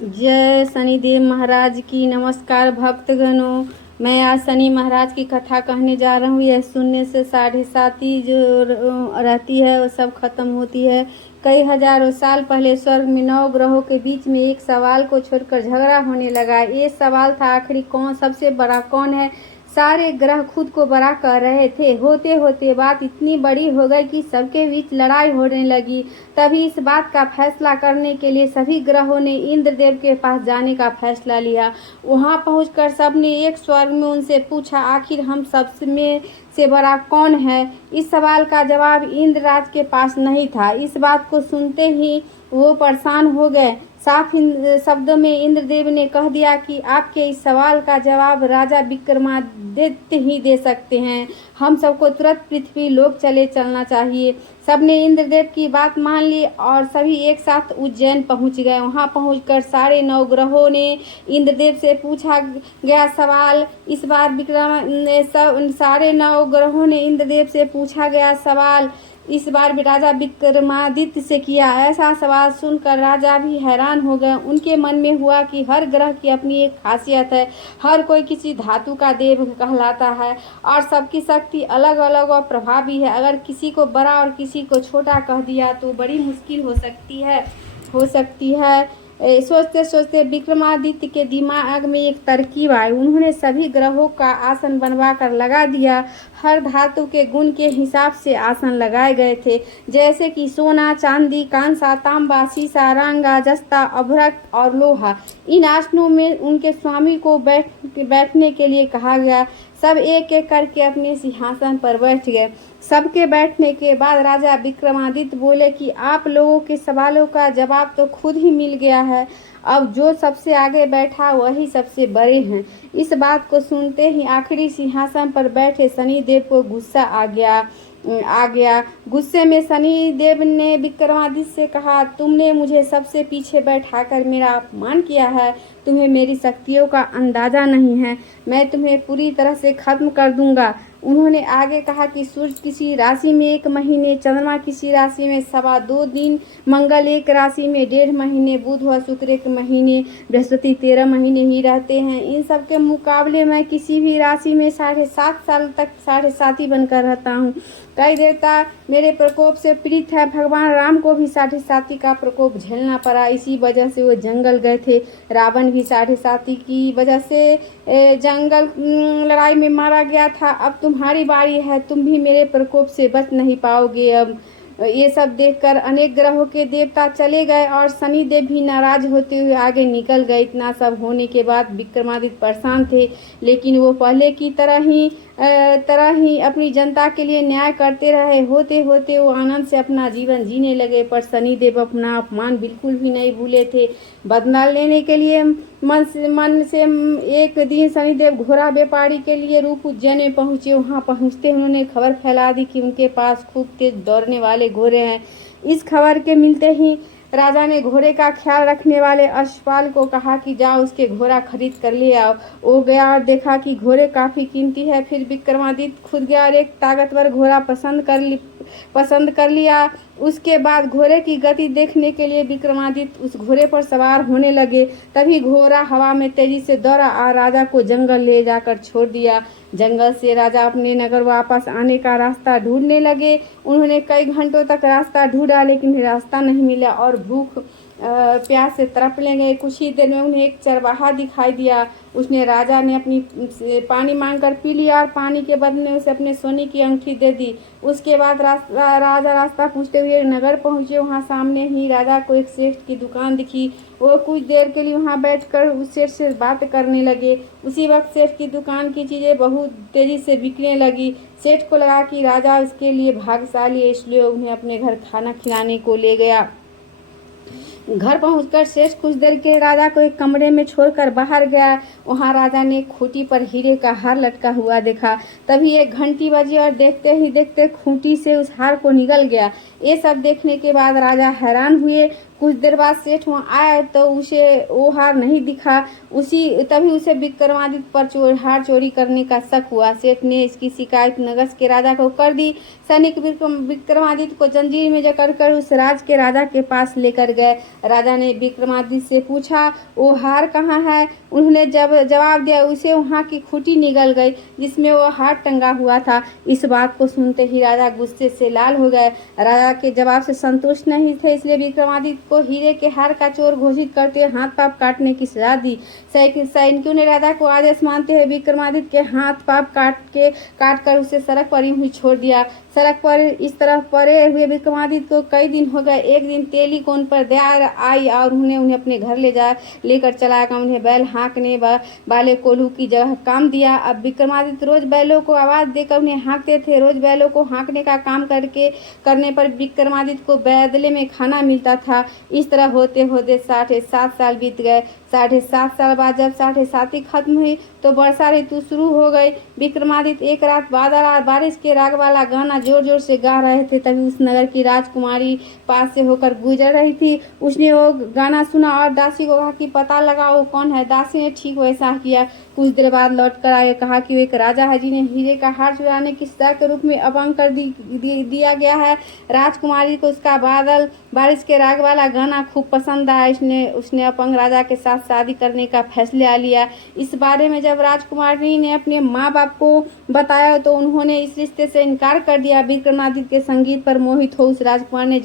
जय शनिदेव महाराज की। नमस्कार भक्तगणों। मैं आज शनि महाराज की कथा कहने जा रहा हूँ। यह सुनने से 7:30 जो रहती है वो सब खत्म होती है। कई हजारों साल पहले स्वर्ग में 9 ग्रहों के बीच में एक सवाल को छोड़कर झगड़ा होने लगा। ये सवाल था, आखिर कौन सबसे बड़ा कौन है। सारे ग्रह खुद को बड़ा कर रहे थे। होते होते बात इतनी बड़ी हो गई कि सबके बीच लड़ाई होने लगी। तभी इस बात का फैसला करने के लिए सभी ग्रहों ने इंद्रदेव के पास जाने का फैसला लिया। वहां पहुंचकर सबने एक स्वर में उनसे पूछा, आखिर हम सब में से बड़ा कौन है। इस सवाल का जवाब इंद्रराज के पास नहीं था। इस बात को सुनते ही वो परेशान हो गए। साफ शब्दों में इंद्रदेव ने कह दिया कि आपके इस सवाल का जवाब राजा विक्रमादित्य ही दे सकते हैं। हम सबको तुरंत पृथ्वी लोक चलना चाहिए। सबने इंद्रदेव की बात मान ली और सभी एक साथ उज्जैन पहुंच गए। वहां पहुंचकर सारे 9 ग्रहों ने इंद्रदेव से पूछा गया सवाल। इस बार सारे 9 ग्रहों ने इंद्रदेव से पूछा गया सवाल इस बार भी राजा विक्रमादित्य से किया। ऐसा सवाल सुनकर राजा भी हैरान हो गए। उनके मन में हुआ कि हर ग्रह की अपनी एक खासियत है। हर कोई किसी धातु का देव कहलाता है और सबकी शक्ति अलग अलग और प्रभावी है। अगर किसी को बड़ा और किसी को छोटा कह दिया तो बड़ी मुश्किल हो सकती है। सोचते सोचते विक्रमादित्य के दिमाग में एक तरकीब आई। उन्होंने सभी ग्रहों का आसन बनवा कर लगा दिया। हर धातु के गुण के हिसाब से आसन लगाए गए थे, जैसे कि सोना, चांदी, कांसा, तांबा, सीसा, रंगा, जस्ता, अभ्रक और लोहा। इन आसनों में उनके स्वामी को बैठने के लिए कहा गया। सब एक एक करके अपने सिंहासन पर बैठ गए। सबके बैठने के बाद राजा विक्रमादित्य बोले कि आप लोगों के सवालों का जवाब तो खुद ही मिल गया है। अब जो सबसे आगे बैठा वही सबसे बड़े हैं। इस बात को सुनते ही आखिरी सिंहासन पर बैठे शनिदेव को गुस्सा आ गया। गुस्से में शनिदेव ने विक्रमादित्य से कहा, तुमने मुझे सबसे पीछे बैठाकर मेरा अपमान किया है। तुम्हें मेरी शक्तियों का अंदाजा नहीं है। मैं तुम्हें पूरी तरह से खत्म कर दूंगा। उन्होंने आगे कहा कि सूर्य किसी राशि में 1 महीने, चंद्रमा किसी राशि में 2.25 दिन, मंगल एक राशि में 1.5 महीने, बुध व शुक्र 1 महीने, बृहस्पति 13 महीने ही रहते हैं। इन सब के मुकाबले मैं किसी भी राशि में 7.5 साल तक 7.5 बनकर रहता हूँ। कई देवता मेरे प्रकोप से पीड़ित है। भगवान राम को भी 7.5 का प्रकोप झेलना पड़ा। इसी वजह से वो जंगल गए थे। रावण भी 7.5 की वजह से जंगल लड़ाई में मारा गया था। अब तुम्हारी बारी है। तुम भी मेरे प्रकोप से बच नहीं पाओगे। अब ये सब देखकर अनेक ग्रहों के देवता चले गए और शनिदेव भी नाराज होते हुए आगे निकल गए। इतना सब होने के बाद विक्रमादित्य परेशान थे, लेकिन वो पहले की तरह ही अपनी जनता के लिए न्याय करते रहे। होते होते वो आनंद से अपना जीवन जीने लगे। पर शनिदेव अपना अपमान बिल्कुल भी नहीं भूले थे। बदला लेने के लिए मन से एक दिन शनिदेव घोड़ा व्यापारी के लिए रूप उज्जैन में पहुंचे। वहां पहुंचते उन्होंने खबर फैला दी कि उनके पास खूब तेज दौड़ने वाले घोड़े हैं। इस खबर के मिलते ही राजा ने घोड़े का ख्याल रखने वाले अश्वपाल को कहा कि जाओ उसके घोड़ा खरीद कर ले आओ। वो गया और देखा कि घोड़े काफी कीमती है। फिर विक्रमादित्य खुद गया और एक ताकतवर घोड़ा पसंद कर लिया। उसके बाद घोड़े की गति देखने के लिए विक्रमादित्य उस घोड़े पर सवार होने लगे। तभी घोड़ा हवा में तेजी से दौड़ा और राजा को जंगल ले जाकर छोड़ दिया। जंगल से राजा अपने नगर वापस आने का रास्ता ढूंढने लगे। उन्होंने कई घंटों तक रास्ता ढूंढा, लेकिन रास्ता नहीं मिला और भूख प्यास से तड़पने गए। कुछ ही देर में उन्हें एक चरवाहा दिखाई दिया। उसने राजा ने अपनी पानी मांगकर पी लिया और पानी के बदले में उसे अपने सोने की अंगूठी दे दी। उसके बाद राजा रास्ता पूछते हुए नगर पहुंचे। वहां सामने ही राजा को एक सेठ की दुकान दिखी। वो कुछ देर के लिए वहां बैठकर उस सेठ से बात करने लगे। उसी वक्त सेठ की दुकान की चीजें बहुत तेजी से बिकने लगी। सेठ को लगा कि राजा उसके लिए भाग्यशाली है, इसलिए उन्हें अपने घर खाना खिलाने को ले गया। घर पहुंचकर सेठ कुछ देर के राजा को एक कमरे में छोड़कर बाहर गया। वहां राजा ने खूंटी पर हीरे का हार लटका हुआ देखा। तभी एक घंटी बजी और देखते ही देखते खूंटी से उस हार को निगल गया। ये सब देखने के बाद राजा हैरान हुए। कुछ देर बाद सेठ वहाँ आया तो उसे वो हार नहीं दिखा। तभी उसे विक्रमादित्य पर हार चोरी करने का शक हुआ। सेठ ने इसकी शिकायत नगस के राजा को कर दी। सैनिक विक्रमादित्य को जंजीर में जकड़ कर उस राज के राजा के पास लेकर गए। राजा ने विक्रमादित्य से पूछा, वो हार कहाँ है? उन्होंने जब जवाब दिया, उसे वहाँ की खूंटी निगल गई जिसमें वो हार टंगा हुआ था। इस बात को सुनते ही राजा गुस्से से लाल हो गए। राजा के जवाब से संतुष्ट नहीं थे, इसलिए विक्रमादित्य को हीरे के हार का चोर घोषित करते हुए हाथ पांव काटने की सजा दी। सैनिकों ने राजा को आदेश मानते हुए विक्रमादित्य के हाथ पांव काट कर उसे सड़क पर यूं ही छोड़ दिया। सड़क पर इस तरह पड़े हुए विक्रमादित्य को कई दिन हो गए। एक दिन तेली को उन पर दया आई और उन्हें अपने घर लेकर चला गया। उन्हें बैल हाँकने वाले कोल्हू की जगह काम दिया। अब विक्रमादित्य रोज बैलों को आवाज देकर उन्हें हाँकते थे। रोज बैलों को हाँकने का काम करने पर विक्रमादित्य को बदले में खाना मिलता था। इस तरह होते होते 7.5 साल बीत गए। 7.5 साल बाद जब 7.5 खत्म हुई तो वर्षा ऋतु शुरू हो गई। विक्रमादित्य एक रात बादल और बारिश के राग वाला गाना जोर जोर से गा रहे थे। तभी उस नगर की राजकुमारी पास से होकर गुजर रही थी। उसने वो गाना सुना और दासी को कहा कि पता लगाओ वो कौन है। दासी ने ठीक वैसा किया। कुछ देर बाद लौट कर आए, कहा कि वो एक राजा है जिन्हें हीरे का हार चुराने की सजा के रूप में अपंग कर दिया गया है। राजकुमारी को उसका बादल बारिश के राग वाला गाना खूब पसंद आया। उसने अपंग राजा के साथ शादी करने का फैसला लिया। इस बारे में जब राजकुमारी ने अपने माँ बाप को बताया तो उन्होंने इस रिश्ते से इनकार कर दिया। विक्रमादित्य के संगीत पर मोहित हो उस राजकुमारी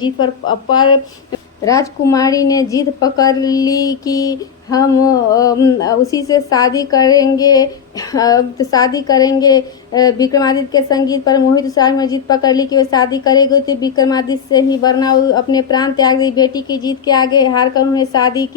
ने जिद पकड़ ली कि हम उसी से शादी करेंगे। विक्रमादित्य के संगीत पर मोहित उस में जीत पकड़ ली कि वे शादी करेंगे तो विक्रमादित्य से ही, वरना अपने प्राण त्याग दी। बेटी की जीत के आगे हार कर उन्हें शादी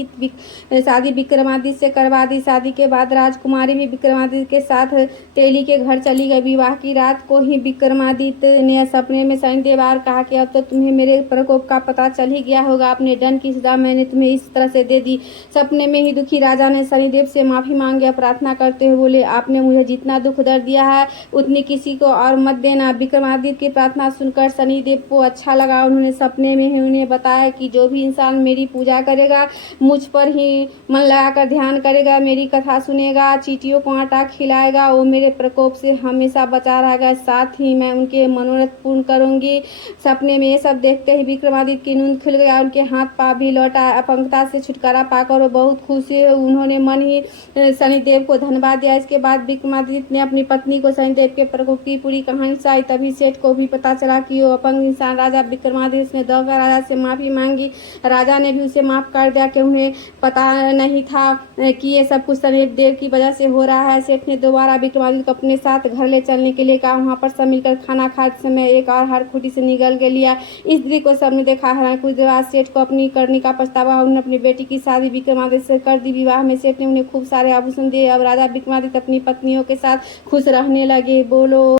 विक्रमादित्य से करवा दी। शादी के बाद राजकुमारी भी विक्रमादित्य के साथ तेली के घर चली गई। विवाह की रात को ही विक्रमादित्य ने सपने में शनिदेव आकर कहा कि अब तो तुम्हें मेरे प्रकोप का पता चल ही गया होगा। अपने दंड की सजा मैंने तुम्हें इस तरह से दे दी। सपने में ही दुखी राजा ने शनिदेव से माफी मांगी। प्रार्थना करते हुए बोले, आपने मुझे जितना दुख दर्द दिया है उतनी किसी को और मत देना। विक्रमादित्य की प्रार्थना सुनकर शनिदेव को अच्छा लगा। उन्होंने सपने में ही उन्हें बताया कि जो भी इंसान मेरी पूजा करेगा, मुझ पर ही मन लगाकर ध्यान करेगा, मेरी कथा सुनेगा, चींटियों को आटा खिलाएगा, वो मेरे प्रकोप से हमेशा बचा रहेगा। साथ ही मैं उनके मनोरथ पूर्ण करूंगी। सपने में ये सब देखते ही विक्रमादित्य की नींद खुल गया। उनके हाथ पांव भी लौटा। अपंगता से छुटकारा पाकर वो बहुत खुशी हुए। उन्होंने मन ही शनिदेव को धन्यवाद दिया। इसके बाद विक्रमादित्य ने अपनी पत्नी को शनिदेव के प्रकोप की पूरी कहानी सुनाई। तभी सेठ को भी पता चला कि वो अपंग इंसान राजा विक्रमादित्य ने दौड़कर राजा से माफी मांगी। राजा ने भी उसे माफ कर दिया कि उन्हें पता नहीं था कि ये सब कुछ शनिदेव की वजह से हो रहा है। सेठ ने दोबारा विक्रमादित्य को अपने साथ घर ले चलने के लिए कहा। वहाँ पर सब मिलकर खाना खाते समय एक और हार खूंटी से निगल के लिया। इस दृश्य को सबने देखा। कुछ देर बाद सेठ को अपनी करने का पछतावा। उन्होंने अपनी बेटी की शादी विक्रमादित्य से कर दी। विवाह में सेठ ने उन्हें खूब सारे आभूषण दिए। अब राजा विक्रमादित्य अपनी पत्नियों के साथ खुश रहने लगे। बोलो।